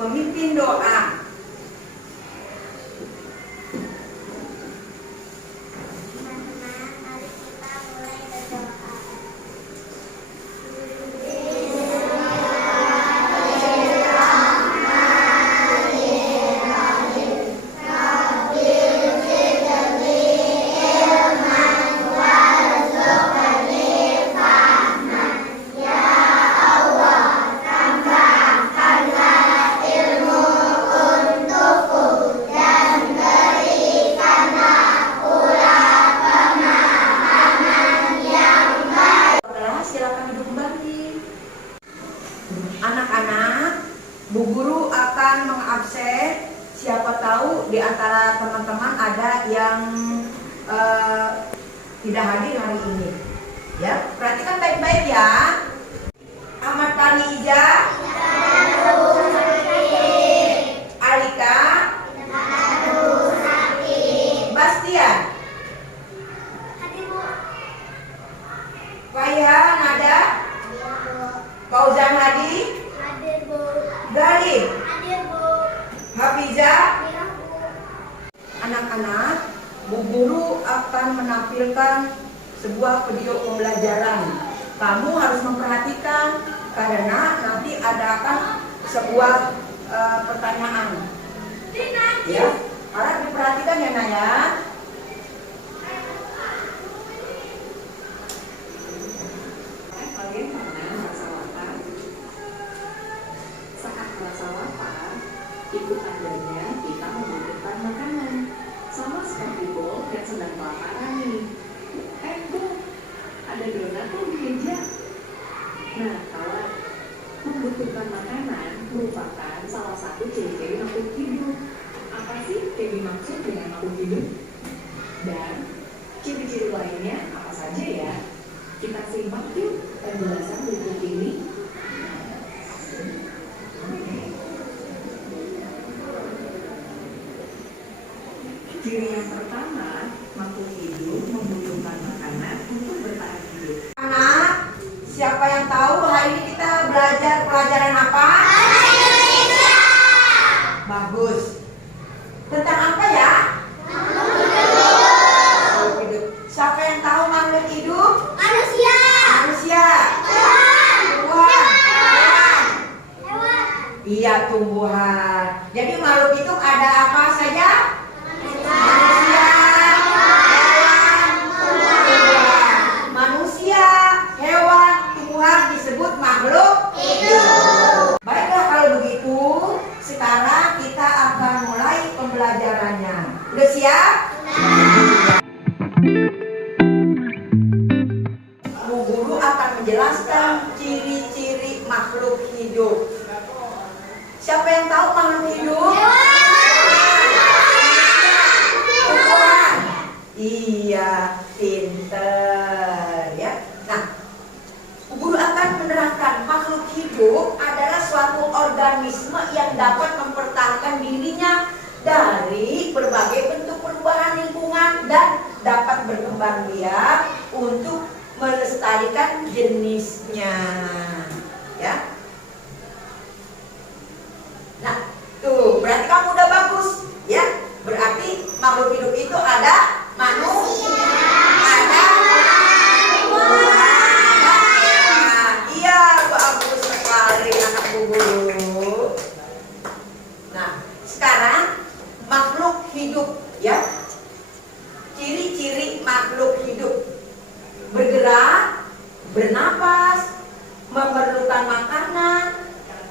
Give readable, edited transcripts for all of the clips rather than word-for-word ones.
memimpin doa. Anak-anak, Bu Guru akan mengabsen. Siapa tahu di antara teman-teman ada yang tidak hadir hari ini. Ya, perhatikan baik-baik ya. Ahmad Fahri Ija, Alika, Bastian, Faiha Nada, Fauzan Hadi, Galih, Hafiza. Anak-anak, Bu Guru akan menampilkan sebuah video pembelajaran. Kamu harus memperhatikan karena nanti akan sebuah pertanyaan. Ya, harap diperhatikan ya Naya. Kalian pernah merasa lapar? Saat merasa lapar, itu tandanya kita membutuhkan makanan. Sama seperti Bo yang sedang kelaparan nih. Bo, ada donat tuh di meja. Nah, kawan, membutuhkan makanan merupakan salah satu ciri-ciri makhluk hidup. Apa sih yang dimaksud dengan makhluk hidup? Dan ciri-ciri lainnya apa saja ya? Kita simak yuk penjelasan berikut ini. Ciri yang pertama, makhluk hidup membutuhkan makanan untuk bertahan hidup. Anak, siapa yang tahu hari ini kita belajar pelajaran apa? Indonesia. Bagus. Tentang apa ya? Makhluk hidup. Siapa yang tahu makhluk hidup? Manusia. Manusia. Tumbuhan. Hewan. Iya, tumbuhan. Jadi makhluk hidup ada apa saja? Manusia, hewan, tumbuhan. Manusia, hewan, tumbuhan disebut makhluk hidup. Baiklah kalau begitu, sekarang kita akan mulai pembelajarannya. Udah siap? Bu Guru akan menjelaskan ciri-ciri makhluk hidup. Siapa yang tahu makhluk hidup? Tumbuhan. Iya, pinter ya. Nah, Bu Guru akan menerangkan makhluk hidup adalah suatu organisme yang dapat mempertahankan dirinya dari berbagai bentuk perubahan lingkungan dan dapat berkembang biak untuk melestarikan jenisnya. Ya. Nah, tuh berarti kamu udah bagus, ya. Berarti makhluk hidup itu ada manusia, ada tumbuhan. Iya, bagus sekali anak Bu Guru. Nah, sekarang makhluk hidup, ya. Ciri-ciri makhluk hidup: bergerak, bernapas, memerlukan makanan,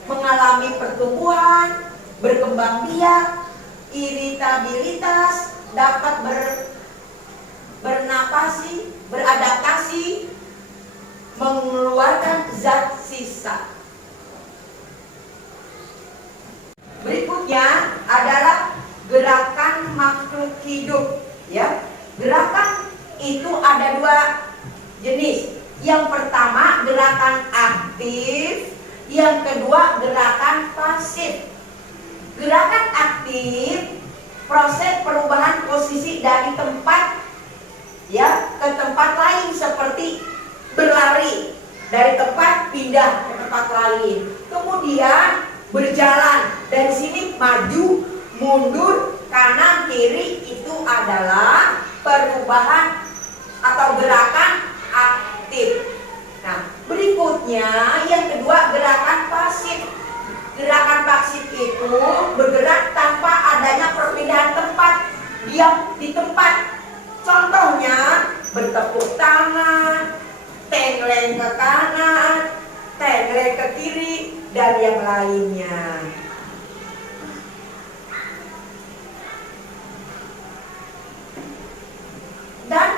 mengalami pertumbuhan, berkembang biak, iritabilitas, dapat beradaptasi, mengeluarkan zat sisa. Berikutnya adalah gerakan makhluk hidup, ya. Gerakan itu ada dua jenis. Yang pertama gerakan aktif, yang kedua gerakan pasif. Gerakan aktif, proses perubahan posisi dari tempat ya ke tempat lain, seperti berlari dari tempat pindah ke tempat lain. Kemudian berjalan. Dari sini maju, mundur, kanan, kiri itu adalah perubahan atau gerakan aktif. Nah, berikutnya yang kedua gerakan pasif. Gerakan pasif itu bergerak tanpa adanya perpindahan tempat, diam di tempat. Contohnya bertepuk tangan, tengkleng ke kanan, tengkleng ke kiri, dan yang lainnya. Dan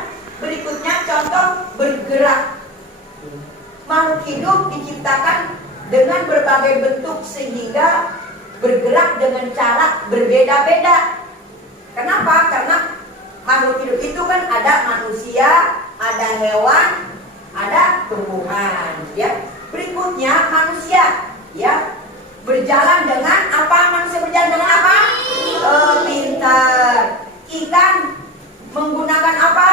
berikutnya contoh bergerak. Makhluk hidup diciptakan dengan berbagai bentuk sehingga bergerak dengan cara berbeda-beda. Kenapa? Karena makhluk hidup itu kan ada manusia, ada hewan, ada tumbuhan. Ya. Berikutnya manusia, ya, berjalan dengan apa? Manusia berjalan dengan apa? Pintar. Ikan menggunakan apa?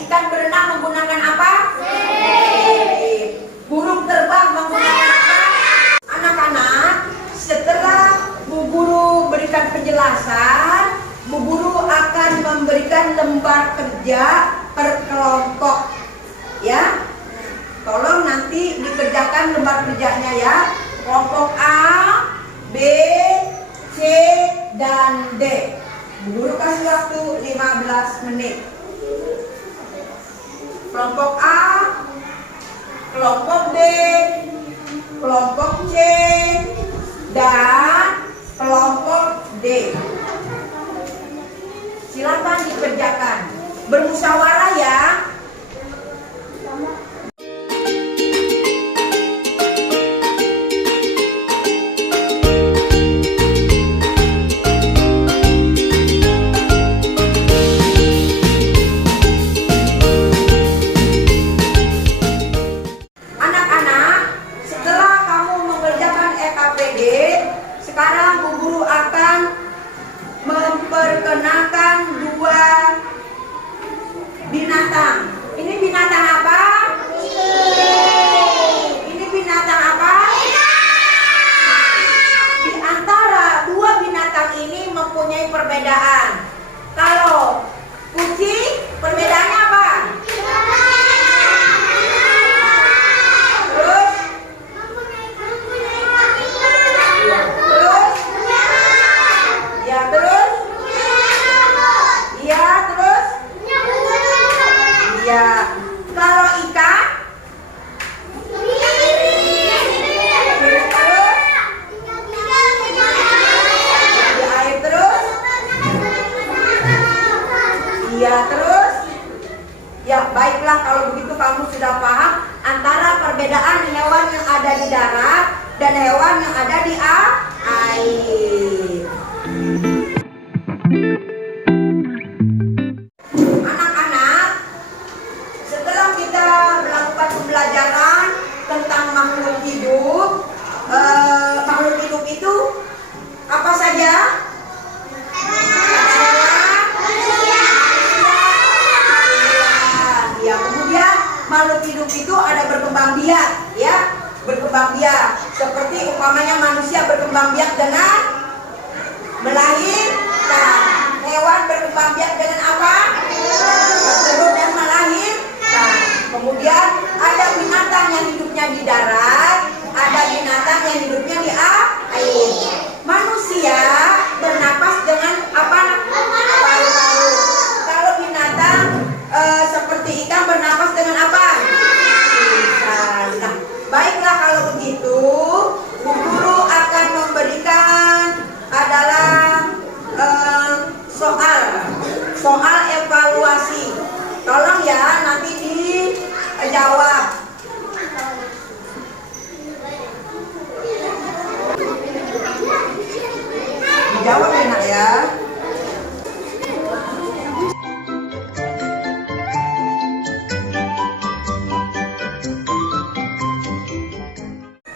Ikan berenang menggunakan apa? Burung terbang menggunakan apa? Anak-anak, setelah Bu Guru berikan penjelasan, Bu Guru akan memberikan lembar kerja per kelompok. Ya, tolong nanti dikerjakan lembar kerjanya ya. Kelompok A, B, C, dan D. Bu Guru kasih waktu 15 menit. Kelompok A, kelompok B, kelompok C, dan kelompok D. Silakan dikerjakan. Bermusyawarah ya. Sekarang Bu Guru akan memperkenalkan dua binatang. Ini binatang apa? Ini binatang apa? Di antara dua binatang ini mempunyai perbedaan. Kalau kucing, perbedaannya apa? Ya, kalau ikan terus di air terus, iya terus. Ya baiklah, kalau begitu kamu sudah paham antara perbedaan hewan yang ada di darat dan hewan yang ada di air. Pembelajaran tentang makhluk hidup. Makhluk hidup itu apa saja? Ya, kemudian makhluk hidup itu ada berkembang biak, ya, berkembang biak. Seperti umpamanya manusia berkembang biak dengan melahirkan. Hewan berkembang biak dengan apa? Bertelur dan melahirkan. Kemudian ada binatang yang hidupnya di darat, ada binatang yang hidupnya di air. Manusia bernapas dengan apa? Paru-paru. Kalau binatang seperti ikan bernapas dengan apa? Ikan. Nah, baiklah kalau begitu, Bu Guru akan memberikan adalah soal evaluasi. Tolong ya nanti dijawab. Dijawab ya nak ya.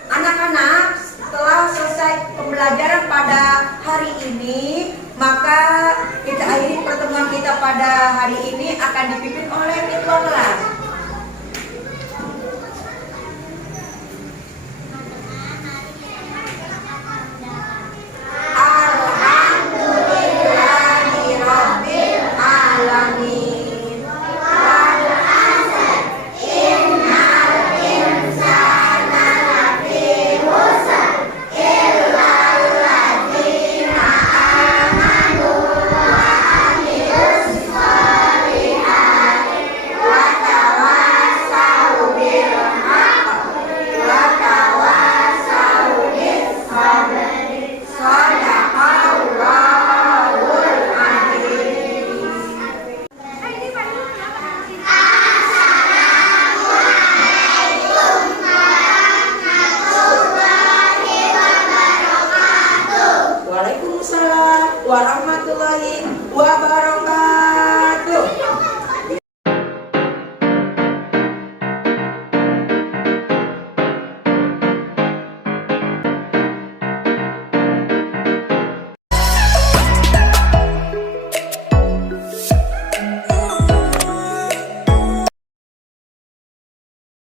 Anak-anak, setelah selesai pembelajaran pada hari ini, maka kita akhiri pertemuan kita pada hari ini akan dipimpin oleh ketua kelas. warahmatullahi wabarakatuh.